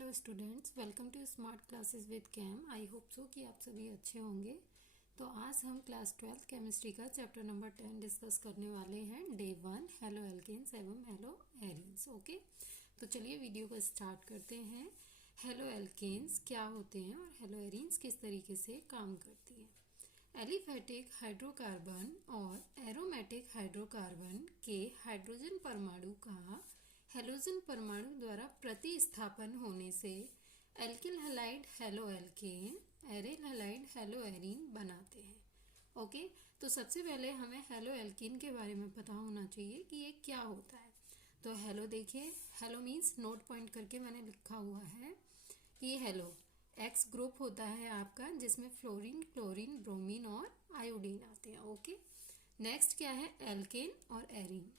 Hello students, welcome to smart classes with cam. I hope so कि आप सभी अच्छे होंगे। तो आज हम क्लास 12 केमिस्ट्री का चैप्टर नंबर 10 डिस्कस करने वाले हैं। डे 1 हेलो एल्केन्स एवं हेलो एरीन्स। ओके, तो चलिए वीडियो को स्टार्ट करते हैं। हेलो एल्केन्स क्या होते हैं और हेलो एरीन्स किस तरीके से काम करती है। एलिफेटिक हाइड्रोकार्बन और एरोमेटिक हाइड्रोकार्बन के हाइड्रोजन परमाणु का हेलोजन परमाणु द्वारा प्रतिस्थापन होने से alkyl halide halo alkane, aryl halide hello arene बनाते हैं। ओके, तो सबसे पहले हमें हेलो एल्केन के बारे में पता होना चाहिए कि ये क्या होता है। तो हेलो देखिए, हेलो मीन्स नोट पॉइंट करके मैंने लिखा हुआ है कि ये हेलो एक्स ग्रुप होता है आपका, जिसमें फ्लोरीन, क्लोरीन, ब्रोमीन और आयोडीन आते हैं। ओके, नेक्स्ट क्या है एल्केन और एरीन।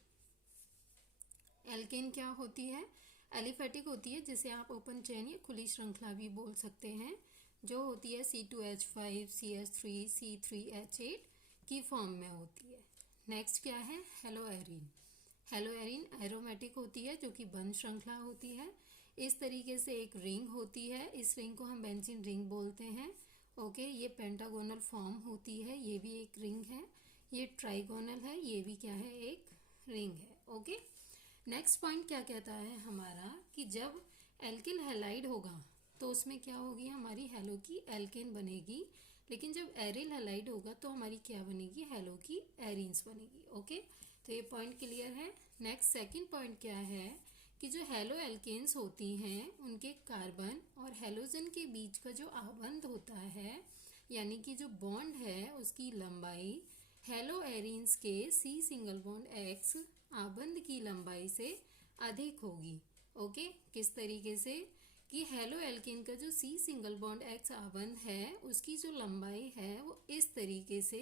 एल्केन क्या होती है, एलिफेटिक होती है, जिसे आप ओपन चेन या खुली श्रृंखला भी बोल सकते हैं, जो होती है C2H5 CH3 C3H8 की फॉर्म में होती है। नेक्स्ट क्या है hello arene. Hello arene aromatic होती है, जो कि बंद श्रृंखला होती है। इस तरीके से एक रिंग होती है, इस रिंग को हम बेंजीन रिंग बोलते हैं। ओके, ये पेंटागोनल फॉर्म होती है, ये भी एक रिंग है। ये ट्राइगोनल है, ये भी क्या है, एक रिंग है। ओके, नेक्स्ट पॉइंट क्या कहता है हमारा कि जब एल्किल हैलाइड होगा तो उसमें क्या होगी, हमारी हेलो की एल्केन बनेगी, लेकिन जब एरिल हैलाइड होगा तो हमारी क्या बनेगी, हेलो की एरीन्स बनेगी। ओके, तो ये पॉइंट क्लियर है। नेक्स्ट सेकंड पॉइंट क्या है कि जो हेलो एल्केन्स होती हैं उनके कार्बन और हेलोजन के बीच का जो आबंध होता है, यानी कि जो बॉन्ड है उसकी लंबाई हेलो एरीन्स के सी सिंगल बॉन्ड एक्स आबंध की लंबाई से अधिक होगी। ओके, किस तरीके से कि हेलो एल्केन का जो सी सिंगल बॉन्ड एक्स आबंध है उसकी जो लंबाई है वो इस तरीके से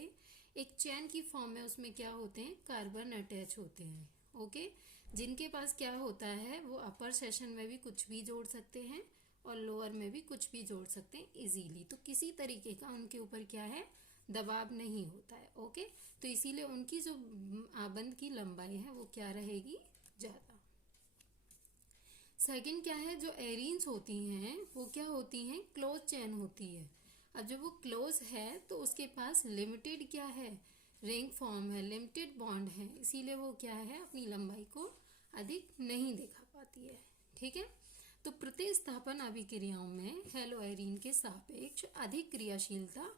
एक चैन की फॉर्म में, उसमें क्या होते हैं, कार्बन अटैच होते हैं। ओके, जिनके पास क्या होता है वो अपर सेशन में भी कुछ भी जोड़ सकते हैं और लोअर में भी कुछ भी जोड़ सकते हैं इजीली। तो किसी तरीके का उनके ऊपर क्या है, दबाव नहीं होता है। ओके, तो इसीलिए उनकी जो आबंध की लंबाई है वो क्या रहेगी, ज्यादा। सेकंड क्या है, जो एरीन्स होती हैं वो क्या होती हैं, क्लोज चेन होती है। अब जब वो क्लोज है तो उसके पास लिमिटेड क्या है, रिंग फॉर्म है, लिमिटेड बॉन्ड है, इसीलिए वो क्या है, अपनी लंबाई को अधिक नहीं दिखा पाती है। ठीक है, तो प्रतिस्थापन अभिक्रियाओं में हेलो एरीन के सापेक्ष अधिक क्रियाशीलता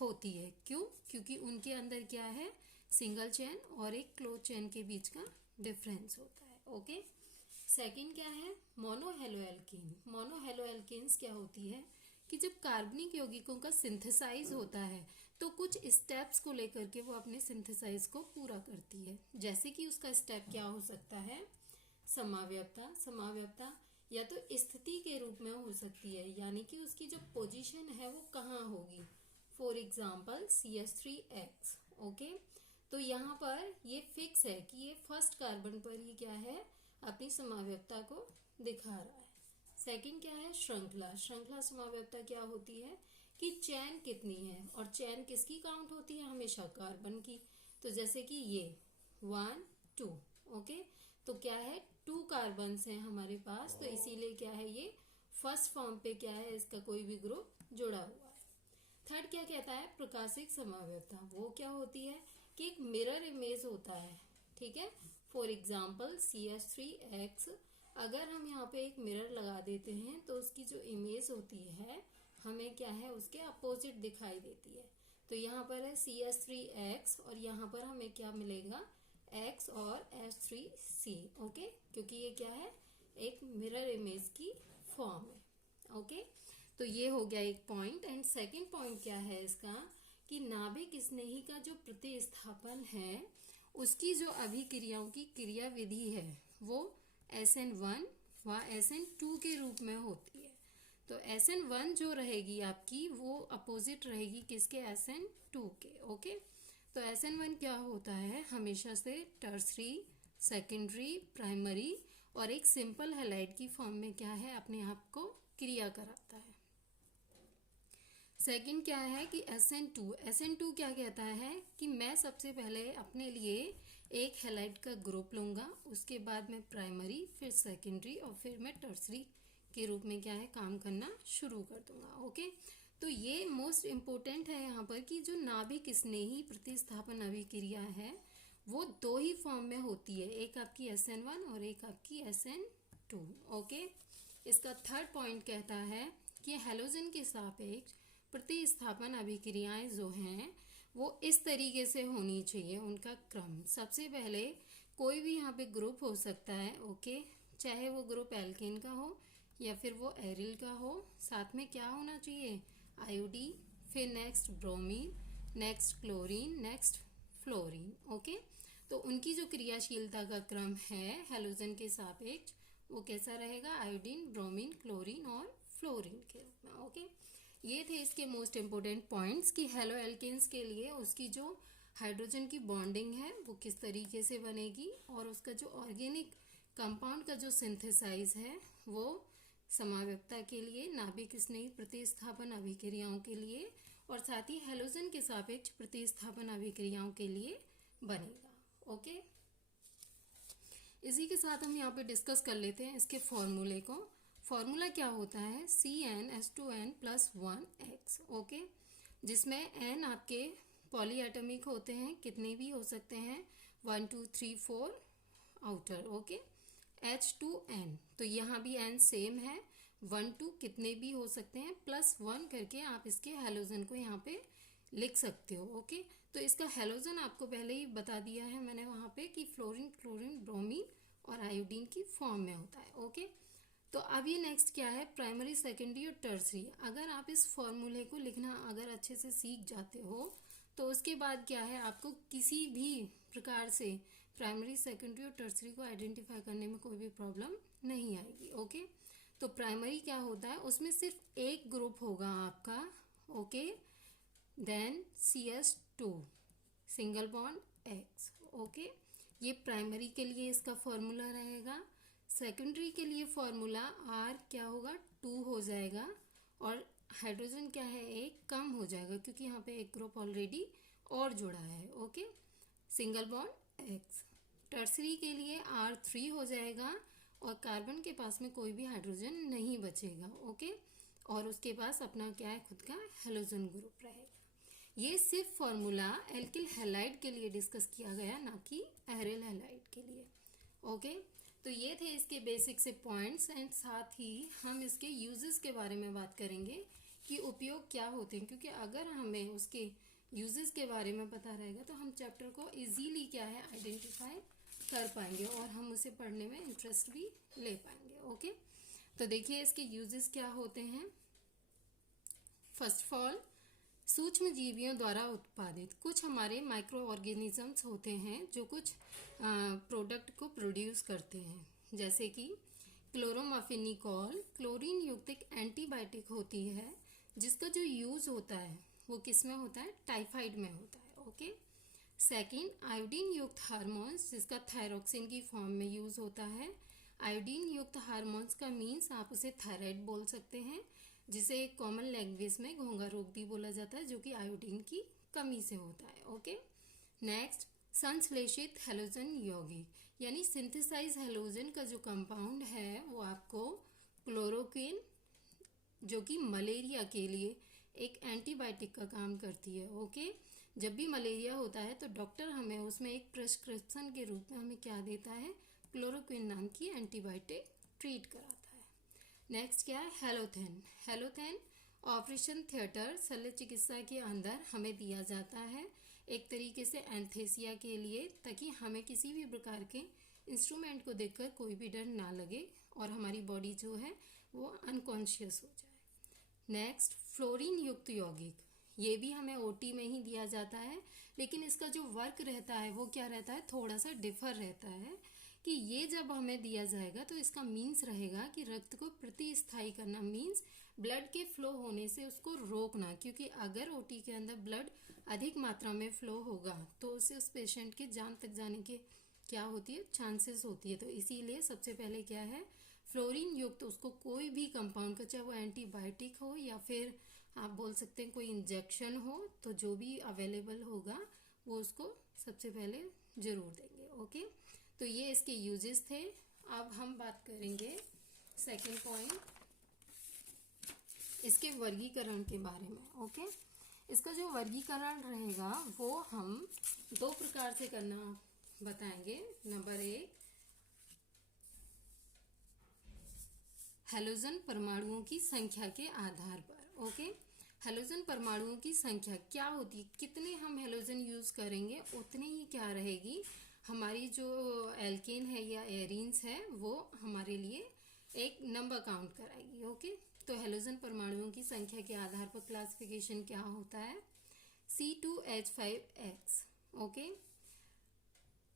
होती है। क्यों, क्योंकि उनके अंदर क्या है, सिंगल चेन और एक क्लोज चेन के बीच का डिफरेंस होता है। ओके, सेकंड क्या है monohaloalkane. Monohaloalkanes क्या होती है कि जब कार्बनिक यौगिकों का सिंथेसाइज होता है तो कुछ स्टेप्स को लेकर के वो अपने सिंथेसाइज को पूरा करती है। जैसे कि उसका स्टेप क्या हो सकता है, समाव्ययता। समाव्ययता या तो स्थिति के रूप में हो सकती है, यानी कि उसकी जो पोजीशन है वो कहाँ होगी, फॉर एग्जाम्पल CH3X। ओके, तो यहाँ पर ये फिक्स है कि ये फर्स्ट कार्बन पर ही क्या है, अपनी समाव्ययता को दिखा रहा है। सेकंड क्या है, श्रृंखला। श्रृंखला समाव्ययता क्या होती है कि चैन कितनी है, और चैन किसकी काउंट होती है, हमेशा कार्बन की। तो जैसे कि ये 1 2। ओके, तो क्या है, 2 कार्बन हैं हमारे पास, तो इसीलिए क्या है, ये फर्स्ट फॉर्म पे क्या है, इसका कोई भी ग्रुप जुड़ा हुआ है। थर्ड क्या कहता है, प्रकाशिक समाव्ययता। वो क्या होती है कि एक मिरर इमेज होता है। ठीक है, फॉर एग्जाम्पल CH3X, अगर हम यहाँ पे एक मिरर लगा देते हैं तो उसकी जो इमेज होती है हमें क्या है, उसके अपोजिट दिखाई देती है। तो यहाँ पर है CH3X और यहाँ पर हमें क्या मिलेगा, X और H3C। ओके, क्योंकि ये क्या है, एक मिरर इमेज की फॉर्म है। ओके, तो ये हो गया एक पॉइंट। एंड सेकंड पॉइंट क्या है इसका कि नाभिक स्नेही का जो प्रतिस्थापन है उसकी जो अभिक्रियाओं की क्रिया विधि है वो SN1 व SN2 के रूप में होती है। तो SN1 जो रहेगी आपकी वो अपोजिट रहेगी किसके, SN2 के। ओके, तो SN1 क्या होता है, हमेशा से टर्सरी, सेकेंडरी, प्राइमरी और एक सिंपल हैलाइड की फॉर्म में क्या है, अपने आप को क्रिया कराता है। सेकंड क्या है कि SN2 क्या कहता है कि मैं सबसे पहले अपने लिए एक हैलाइड का ग्रुप लूंगा, उसके बाद मैं प्राइमरी, फिर सेकेंडरी और फिर मैं टर्सरी के रूप में क्या है काम करना शुरू कर दूंगा। ओके, तो ये मोस्ट इम्पोर्टेंट है यहाँ पर कि जो नाभिक स्नेही प्रतिस्थापन अभिक्रिया है वो दो ही फॉर्म में होती है, एक आपकी SN1 और एक आपकी SN2। ओके, इसका थर्ड पॉइंट कहता है कि हैलोजन के सापेक्ष प्रतिस्थापन अभिक्रियाएं जो हैं वो इस तरीके से होनी चाहिए, उनका क्रम। सबसे पहले कोई भी यहाँ पे ग्रुप हो सकता है। ओके, चाहे वो ग्रुप एल्केन का हो या फिर वो एरिल का हो, साथ में क्या होना चाहिए, आयोडीन, फिर next bromine, next chlorine, next fluorine. Okay, तो उनकी जो क्रियाशीलता का क्रम है हैलोजन के सापेक्ष वो कैसा रहेगा, आयोडीन, ब्रोमीन, क्लोरीन और फ्लोरीन के रूप में। ओके, ये थे इसके मोस्ट इम्पोर्टेंट पॉइंट्स कि हेलो एल्केन्स के लिए उसकी जो हाइड्रोजन की बॉन्डिंग है वो किस तरीके से बनेगी और उसका जो ऑर्गेनिक कंपाउंड का जो सिंथेसाइज है वो समाव्यक्ता के लिए, नाभिक स्नेही प्रतिस्थापन अभिक्रियाओं के लिए और साथ ही हैलोजन के सापेक्ष प्रतिस्थापन अभिक्रियाओं के लिए बनेगा। ओके, इसी के साथ हम यहाँ पे डिस्कस कर लेते हैं इसके फॉर्मूले को। फॉर्मूला क्या होता है, CnH2n+1x। ओके, जिसमें n आपके पॉलीएटॉमिक होते हैं, कितने भी हो सकते हैं, 1 2 3 4 आउटर। ओके, H2n, तो यहाँ भी n सेम है, 1 2 कितने भी हो सकते हैं, +1 करके आप इसके हैलोजन को यहाँ पे लिख सकते हो। ओके, तो इसका हैलोजन आपको पहले ही बता दिया है मैंने वहाँ पे कि फ्लोरीन, क्लोरीन, ब्रोमीन और आयोडीन की फॉर्म में होता है। ओके, तो अब ये नेक्स्ट क्या है, प्राइमरी, सेकेंडरी और टर्सरी। अगर आप इस फॉर्मूले को लिखना अगर अच्छे से सीख जाते हो तो उसके बाद क्या है, आपको किसी भी प्रकार से प्राइमरी, सेकेंडरी और टर्सरी को आइडेंटिफाई करने में कोई भी प्रॉब्लम नहीं आएगी। ओके, तो प्राइमरी क्या होता है, उसमें सिर्फ एक ग्रुप होगा आपका। Okay, then CH2 single bond X। Okay, ये प्राइमरी के लिए इसका फॉर्मूला रहेगा। सेकेंडरी के लिए फॉर्मूला R क्या होगा, 2 हो जाएगा और हाइड्रोजन क्या है, एक कम हो जाएगा क्योंकि यहाँ पे एक ग्रुप ऑलरेडी और जुड़ा है। Okay, single bond X। Tertiary के लिए R3 हो जाएगा और कार्बन के पास में कोई भी हाइड्रोजन नहीं बचेगा। ओके, और उसके पास अपना क्या है, खुद का हैलोजन ग्रुप रहेगा। ये सिर्फ फॉर्मूला एल्किल हैलाइड के लिए डिस्कस किया गया, ना कि एरिल हैलाइड के लिए। ओके, तो ये थे इसके बेसिक से पॉइंट्स एंड साथ ही हम इसके यूजेस के बारे में बात करेंगे कि उपयोग क्या होते हैं, क्योंकि अगर हमें उसके यूजेस के बारे में पता रहेगा तो हम चैप्टर को इजीली क्या है आइडेंटिफाई कर पाएंगे और हम उसे पढ़ने में इंटरेस्ट भी ले पाएंगे। ओके, तो देखिए इसके यूजेस क्या होते हैं। फर्स्ट ऑफ ऑल, सूक्ष्म जीवियों द्वारा उत्पादित कुछ हमारे माइक्रो ऑर्गेनिजम्स होते हैं जो कुछ प्रोडक्ट को प्रोड्यूस करते हैं, जैसे कि क्लोरोमाफेनिकॉल क्लोरीन युक्त एक एंटीबायोटिक होती है जिसका जो यूज होता है वो किस में होता है, टाइफाइड में होता है। ओके, सेकंड, आयोडीन युक्त हार्मोन्स जिसका थायरोक्सिन की फॉर्म में यूज होता है। आयोडीन युक्त हार्मोन्स का मीन्स आप उसे थायराइड बोल सकते हैं, जिसे कॉमन लैंग्वेज में घोंघा रोग भी बोला जाता है, जो कि आयोडीन की कमी से होता है। ओके, नेक्स्ट, संश्लेषित हैलोजन यौगिक यानी सिंथेसाइज हैलोजन का जो कंपाउंड है वो आपको क्लोरोक्विन, जो कि मलेरिया के लिए एक एंटीबायोटिक का काम करती है। ओके, जब भी मलेरिया होता है तो डॉक्टर हमें उसमें एक प्रिस्क्रिप्शन के रूप में हमें क्या देता है, क्लोरोक्विन नाम की एंटीबायोटिक ट्रीट कराता है। नेक्स्ट क्या है, हेलोथेन। हेलोथेन ऑपरेशन थिएटर शल्य चिकित्सा के अंदर हमें दिया जाता है एक तरीके से एंथेसिया के लिए, ताकि हमें किसी भी प्रकार के इंस्ट्रूमेंट को देखकर कोई भी डर ना लगे और हमारी बॉडी जो है वो अनकॉन्शियस हो जाए। नेक्स्ट, फ्लोरीन युक्त यौगिक, ये भी हमें ओटी में ही दिया जाता है, लेकिन इसका जो वर्क रहता है वो क्या रहता है, थोड़ा सा डिफर रहता है कि ये जब हमें दिया जाएगा तो इसका मीन्स रहेगा कि रक्त को प्रतिस्थाई करना, मीन्स ब्लड के फ्लो होने से उसको रोकना, क्योंकि अगर ओटी के अंदर ब्लड अधिक मात्रा में फ्लो होगा तो उससे उस पेशेंट के जान तक जाने के क्या होती है, चांसेस होती है। तो इसीलिए सबसे पहले क्या है, फ्लोरीन युक्त उसको कोई भी कंपाउंड का, चाहे वो एंटीबायोटिक हो या फिर आप बोल सकते हैं कोई इंजेक्शन हो, तो जो भी अवेलेबल होगा वो उसको सबसे पहले जरूर देंगे। ओके, तो ये इसके यूजेस थे। अब हम बात करेंगे सेकंड पॉइंट इसके वर्गीकरण के बारे में। ओके, इसका जो वर्गीकरण रहेगा वो हम दो प्रकार से करना बताएंगे। नंबर एक, हैलोजन परमाणुओं की संख्या के आधार पर। ओके, हैलोजन परमाणुओं की संख्या क्या होती है, कितने हम हैलोजन यूज करेंगे उतनी ही क्या रहेगी हमारी जो एल्केन है या एरीन्स है वो हमारे लिए एक नंबर काउंट कराएगी। ओके, तो हैलोजन परमाणुओं की संख्या के आधार पर क्लासिफिकेशन क्या होता है, C2H5X। ओके,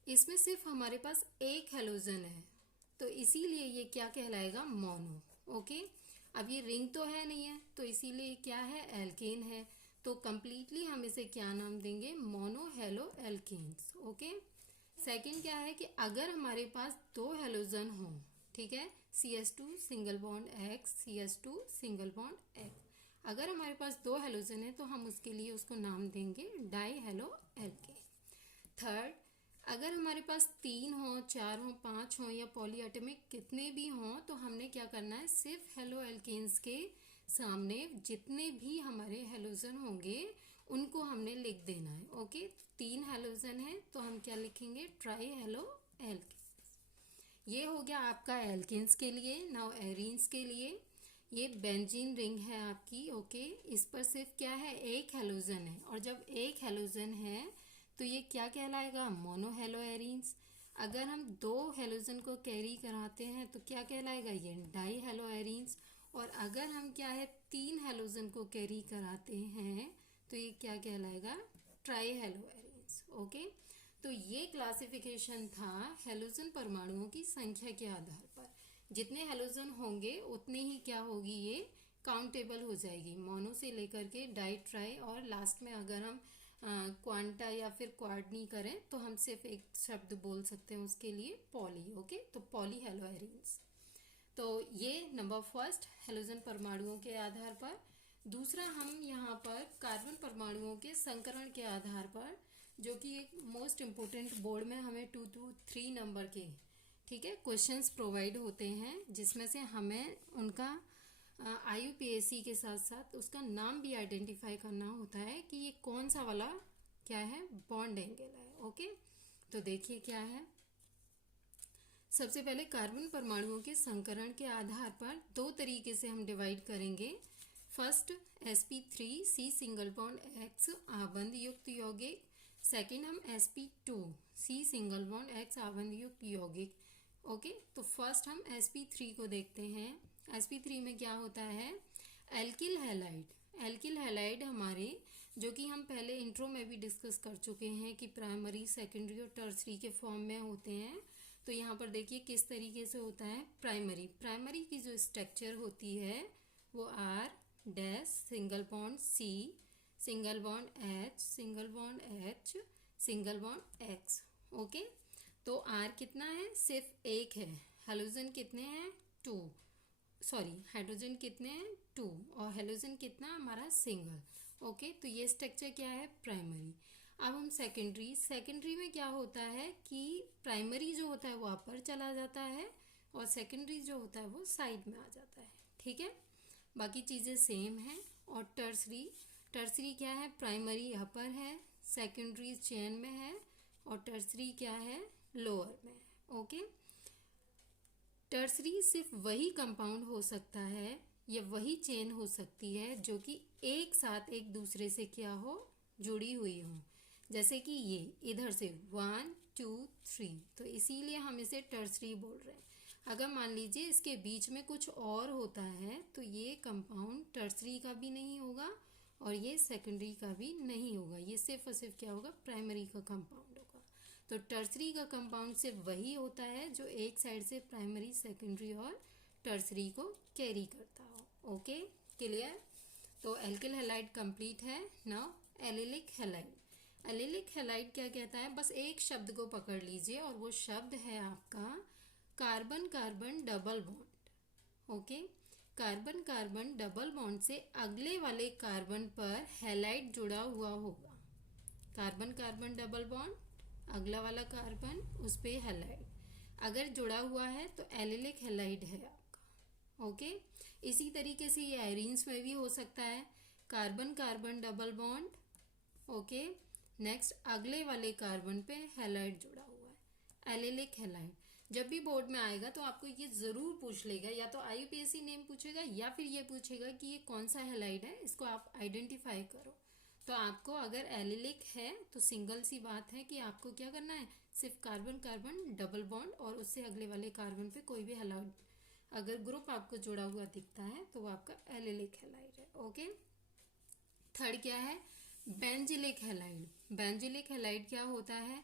इसमें सिर्फ हमारे पास एक हैलोजन है तो इसीलिए ये क्या कहलाएगा, मोनो। ओके, अब ये रिंग तो है नहीं है तो इसीलिए क्या है, एल्केन है। तो कंप्लीटली हम इसे क्या नाम देंगे, monohaloalkanes. Okay, second क्या है कि अगर हमारे पास दो हेलोजन हो, ठीक है, CH2 single bond X, CH2 single bond X, अगर हमारे पास दो हेलोजन है तो हम उसके लिए उसको नाम देंगे डाई हेलो एल्केन। थर्ड, अगर हमारे पास 3 हो, 4 हो, 5 हो या पॉलीएटमिक कितने भी हों तो हमने क्या करना है, सिर्फ हेलो एल्केन्स के सामने जितने भी हमारे हेलोजन होंगे उनको हमने लिख देना है। ओके, 3 हेलोजन है तो हम क्या लिखेंगे, ट्राई हेलो एल्केन्स। ये हो गया आपका एल्केन्स के लिए। नाउ एरीन्स के लिए, ये बेंजीन रिंग है आपकी। ओके, इस पर सिर्फ क्या है, एक हेलोजन है, और जब एक हेलोजन है तो ये क्या कहलाएगा, मोनो हेलो एरीन्स। अगर हम दो हेलोजन को कैरी कराते हैं तो क्या कहलाएगा, ये डाई हेलो एरीन्स। और अगर हम क्या है, 3 हेलोजन को कैरी कराते हैं तो ये क्या कहलाएगा, ट्राई हेलो एरीन्स। ओके, तो ये क्लासिफिकेशन था हेलोजन परमाणुओं की संख्या के आधार पर। जितने हेलोजन होंगे उतने ही क्या होगी, ये काउंटेबल हो जाएगी, मोनो से लेकर के डाई, ट्राई, और लास्ट में अगर हम क्वांटा या फिर क्वाड नहीं करें तो हम सिर्फ एक शब्द बोल सकते हैं उसके लिए, पॉली। ओके, तो पॉली हेलो एरीन्स। तो ये नंबर फर्स्ट हेलोजन परमाणुओं के आधार पर। दूसरा, हम यहाँ पर कार्बन परमाणुओं के संकरण के आधार पर, जो कि एक मोस्ट इम्पोर्टेंट बोर्ड में हमें 2 to 3 नंबर के, ठीक है, क्वेश्चंस प्रोवाइड होते हैं जिसमें से हमें उनका IUPAC के साथ साथ उसका नाम भी आइडेंटिफाई करना होता है कि ये कौन सा वाला क्या है, बॉन्ड एंगल है। ओके, तो देखिए क्या है, सबसे पहले कार्बन परमाणुओं के संकरण के आधार पर दो तरीके से हम डिवाइड करेंगे। First, sp3C single bond X आबंध युक्त यौगिक। सेकेंड, हम sp2C सिंगल बॉन्ड X आबंध युक्त यौगिक। ओके, तो फर्स्ट हम sp3 को देखते हैं। sp3 में क्या होता है, एल्किल हैलाइड। एल्किल हैलाइड हमारे, जो कि हम पहले इंट्रो में भी डिस्कस कर चुके हैं कि प्राइमरी, सेकेंडरी और टर्सरी के फॉर्म में होते हैं। तो यहाँ पर देखिए किस तरीके से होता है, प्राइमरी की जो स्ट्रक्चर होती है वो R dash single bond C single bond H single bond H single bond X। Okay, तो R कितना है, सिर्फ एक है। हेलोजन कितने हैं, 2, सॉरी हाइड्रोजन कितने हैं, 2, और हेलोजन कितना हमारा, सिंगल। ओके, तो ये स्ट्रक्चर क्या है, प्राइमरी। अब हम सेकेंडरी में क्या होता है कि प्राइमरी जो होता है वो अपर चला जाता है और सेकेंडरी जो होता है वो साइड में आ जाता है। ठीक है, बाकी चीज़ें सेम हैं। और टर्सरी क्या है, प्राइमरी अपर है, सेकेंडरी चेन में है, और टर्सरी क्या है, लोअर में है। ओके, टर्सरी सिर्फ वही कंपाउंड हो सकता है या वही चेन हो सकती है जो कि एक साथ एक दूसरे से क्या हो, जुड़ी हुई हो। जैसे कि ये इधर से 1 2 3, तो इसीलिए हम इसे टर्सरी बोल रहे हैं। अगर मान लीजिए इसके बीच में कुछ और होता है तो ये कंपाउंड टर्सरी का भी नहीं होगा और ये सेकेंडरी का भी नहीं होगा, ये सिर्फ और सिर्फ क्या होगा, प्राइमरी का कंपाउंड होगा। तो टर्सरी का कंपाउंड सिर्फ वही होता है जो एक साइड से प्राइमरी, सेकेंडरी और टर्सरी को कैरी करता हो। Okay, clear. तो एल्किल हैलाइड कंप्लीट है। Now allylic halide. Allylic halide क्या कहता है, बस एक शब्द को पकड़ लीजिए और वो शब्द है आपका carbon carbon double bond. Okay, carbon carbon double bond से अगले वाले कार्बन पर हैलाइड जुड़ा हुआ होगा। कार्बन कार्बन डबल बॉन्ड, अगला वाला कार्बन, उस पे हैलाइड अगर जुड़ा हुआ है तो एलिलिक हैलाइड है आपका। ओके। इसी तरीके से ये एरीन्स में भी हो सकता है, carbon carbon double bond, okay. Next अगले वाले कार्बन पे हैलाइड जुड़ा हुआ है, एलिलिक हैलाइड। जब भी बोर्ड में आएगा तो आपको ये जरूर पूछ लेगा, या तो IUPAC नेम पूछेगा या फिर ये पूछेगा कि ये कौन सा हैलाइड है, इसको आप आइडेंटिफाई करो। तो आपको अगर एलिलिक है तो सिंगल सी बात है कि आपको क्या करना है, सिर्फ कार्बन कार्बन डबल बॉन्ड और उससे अगले वाले कार्बन पे कोई भी हैलाइड अगर ग्रुप आपको जुड़ा हुआ दिखता है तो वो आपका एलिलिक हैलाइड है, ओके। थर्ड क्या है, बेंजिलिक हैलाइड। बेंजिलिक हैलाइड क्या होता है,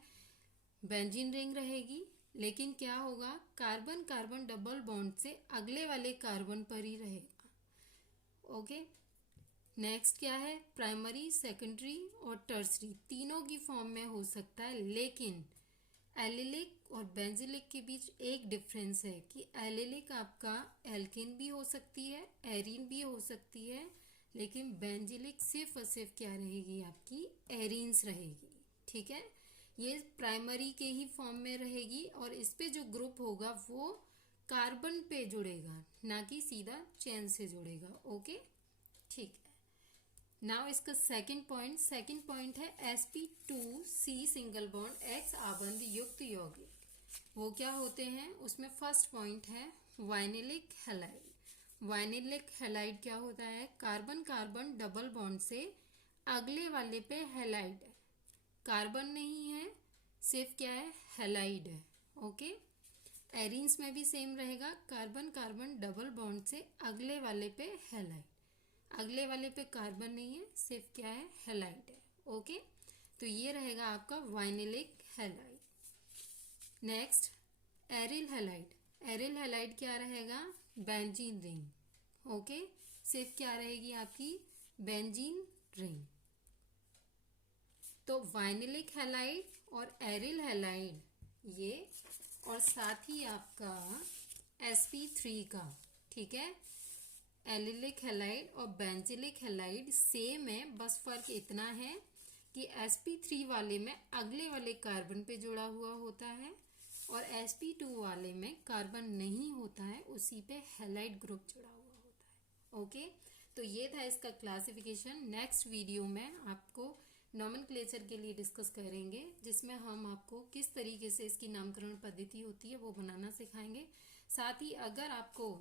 बेंजीन रिंग रहेगी लेकिन क्या होगा, कार्बन कार्बन डबल बॉन्ड से अगले वाले कार्बन पर ही रहेगा, ओके। नेक्स्ट क्या है, प्राइमरी सेकेंडरी और टर्सरी तीनों की फॉर्म में हो सकता है, लेकिन एलिलिक और बेंजिलिक के बीच एक डिफरेंस है कि एलिलिक आपका एल्किन भी हो सकती है, एरीन भी हो सकती है, लेकिन बेंजिलिक सिर्फ और सिर्फ क्या रहेगी, आपकी एरीन्स रहेगी, ठीक है। ये प्राइमरी के ही फॉर्म में रहेगी और इस पे जो ग्रुप होगा वो कार्बन पे जुड़ेगा, ना कि सीधा चेन से जुड़ेगा, ओके, ठीक है। नाउ इसका सेकंड पॉइंट है sp2c सिंगल बॉन्ड X आबंध युक्त यौगिक। वो क्या होते हैं, उसमें फर्स्ट पॉइंट है वाइनिलिक हैलाइड। वाइनिलिक हैलाइड क्या होता है, कार्बन कार्बन डबल बॉन्ड से अगले वाले पे हैलाइड है, कार्बन नहीं है, सिर्फ क्या है, हैलाइड है, ओके। एरीन्स में भी सेम रहेगा, कार्बन कार्बन डबल बॉन्ड से अगले वाले पे हैलाइड, अगले वाले पे कार्बन नहीं है, सिर्फ क्या है, हैलाइड है, ओके। तो ये रहेगा आपका vinylic halide. Next aryl halide. Aryl halide क्या रहेगा, बेंजीन रिंग, ओके, सिर्फ क्या रहेगी आपकी, बेंजीन रिंग। तो वाइनिलिक हैलाइड और एरिल हैलाइड ये, और साथ ही आपका sp3 का, ठीक है। एलिलिक हैलाइड और बेंजिलिक हैलाइड सेम है, बस फर्क इतना है कि sp3 वाले में अगले वाले कार्बन पे जुड़ा हुआ होता है और sp2 वाले में कार्बन नहीं होता है, उसी पे हैलाइड ग्रुप जुड़ा हुआ होता है, ओके। तो ये था इसका क्लासिफिकेशन। नेक्स्ट वीडियो में आपको नॉमेनक्लेचर के लिए डिस्कस करेंगे, जिसमें हम आपको किस तरीके से इसकी नामकरण पद्धति होती है वो बनाना सिखाएंगे। साथ ही अगर आपको